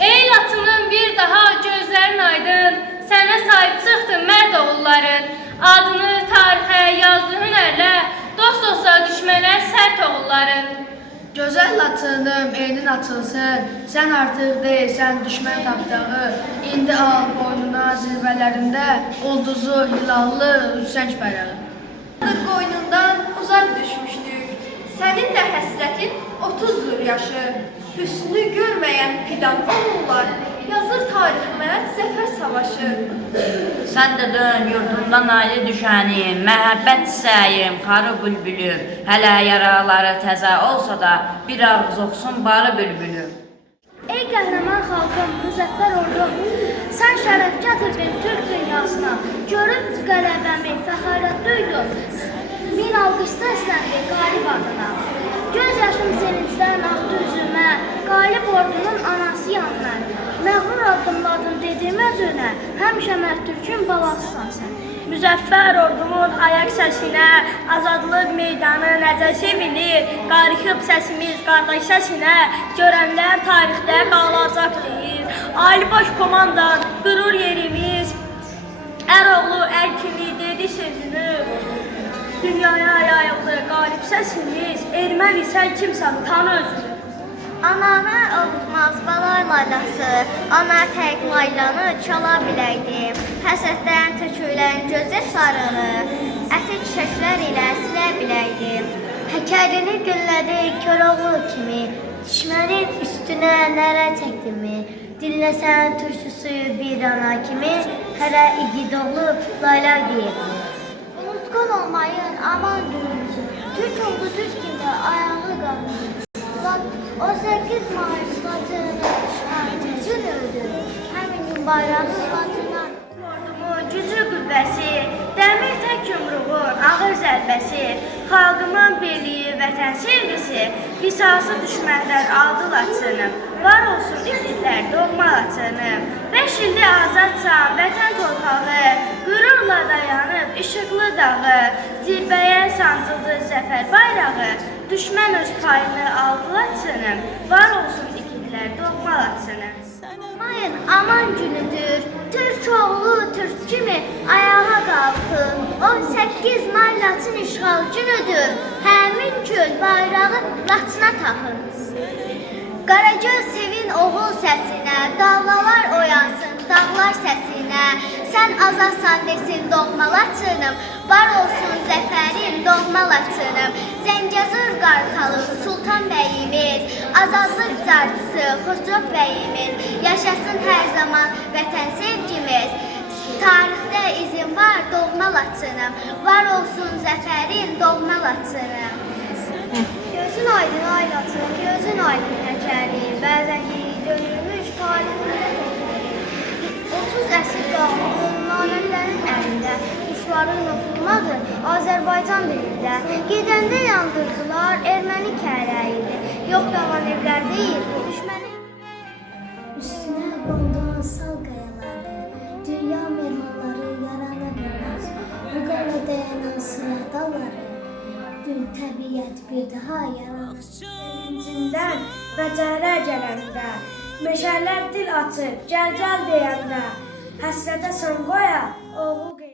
Ey Latının bir daha gözlerin aydın, sənə sahib çıxdı mərd oğulların. Adını tarixə yazdı hünərlə, dost olsa düşmənə sərt oğulların. Gözəl Latınım, elin açılsın, sən artıq deyilsən düşmən tapdağı. İndi al boynuna zirvələrində ulduzu, hilallı, üsənc bayrağı. Qoynundan uzaq düşmüşdük, sənin də həsrətin 30'dur yaşı. Hüsnü görməyən fidan oğullar, yazır tariximə zəfər savaşı. Sən də dön yurdundan ayrı düşənim, məhəbbət səyim, xarı bülbülüm. Hələ yaraları təzə olsa da, bir ağız oxsun barı bülbülüm. Ey qəhrəman xalqım, müzəffər ordum, sən şərəf gətirdin Türk dünyasına. Görüb qələbəmi, fəxarət duydum, min alqış səsləndi qalib adına. Göz yaşım sevincdən axdı üzümə, qalib ordunun anasıyam mən. Məğrur addımladın dedim özünə, həmişə Türkün balasısan sən. Müzəffər ordumun ayaq səsinə, azadlıq meydanı necə sevinir. Qarışıb səsimiz qardaş səsinə, görənlər tarixdə qalacaq deyir. Ali baş komandan qürur yerimiz, Əroğlu ər kimi dedi sözünü. Dünyaya yayıldı qalib səsimiz, erməni sən kimsən tanı özünü. Ananı unutmaz balay laylası, ana tək laylanı çala biləydim. Həsəddən tökülən göz yaşlarını, əsir çiçəklər ilə silə biləydim. Həkərini güllədi Koroğlu kimi, düşmənin üstünə nərə çəkdimi. Dinləsən türküsü bir ana kimi, hərə igidoğlu layla deyirdi. Unutqun olmayın aman günümüzü, Türk oldu Türk kimi ayağı qalır. 18 Mayıs Latını işğalcı öldü, həmin gün bayrağı Latına. Ordumun gücü qüvvəsi, dəmir tək yumruğun ağır zərbəsi, xalqımın birliyi, vətən sevgisi, qisası düşmənlər aldı Latınım. Var olsun igidlər doğma Latınım. 5 ildir azadsan vətən torpağı, qürurla dayanıb işıqlı dağı, zirbəyə sancıldı zəfər bayrağı, düşmən öz payını aldı Latınım. Var olsun igidlər doğma Latınım. Mayın aman günüdür, Türk oğlu Türk kimi ayağa qalxın. 18 May Latın işğal günüdür, həmin gün bayrağı Latına taxın. Qaragöz sevin oğul səsinə, dalğalar oyansın dağlar səsinə. Sən azadsan desin doğma Latınım, var olsun zəfərin doğma Latınım. Zəngəzur qartalı Sultan bəyimiz, azadlıq carçısı Xosrov bəyimiz, yaşasın hər zaman vətən sevgimiz. Tarixdə izin var doğma Latınım, var olsun zəfərin doğma Latınım. Gözün aydın ay Latın, gözün aydın həkəri, bəzən dönülmüş talihində təkəri. 30 əsr qalmışın naməmlərin əlində, quşların oxunmadı Azərbaycan dilində. Gedəndə yandırdılar erməni kərəyini, yox yalan evlər deyil, düşməni. Üstünə qonduğun sal qayalardır, dünya mermanları yarana bilməz. Bu qala dayanan sıra dalları, gün təbiət bir daha yaranır. Sevincindən bəcərə gələndə, meşələr dil açıb gəl deyəndə, həsrətə sən qoya oğul qeyri.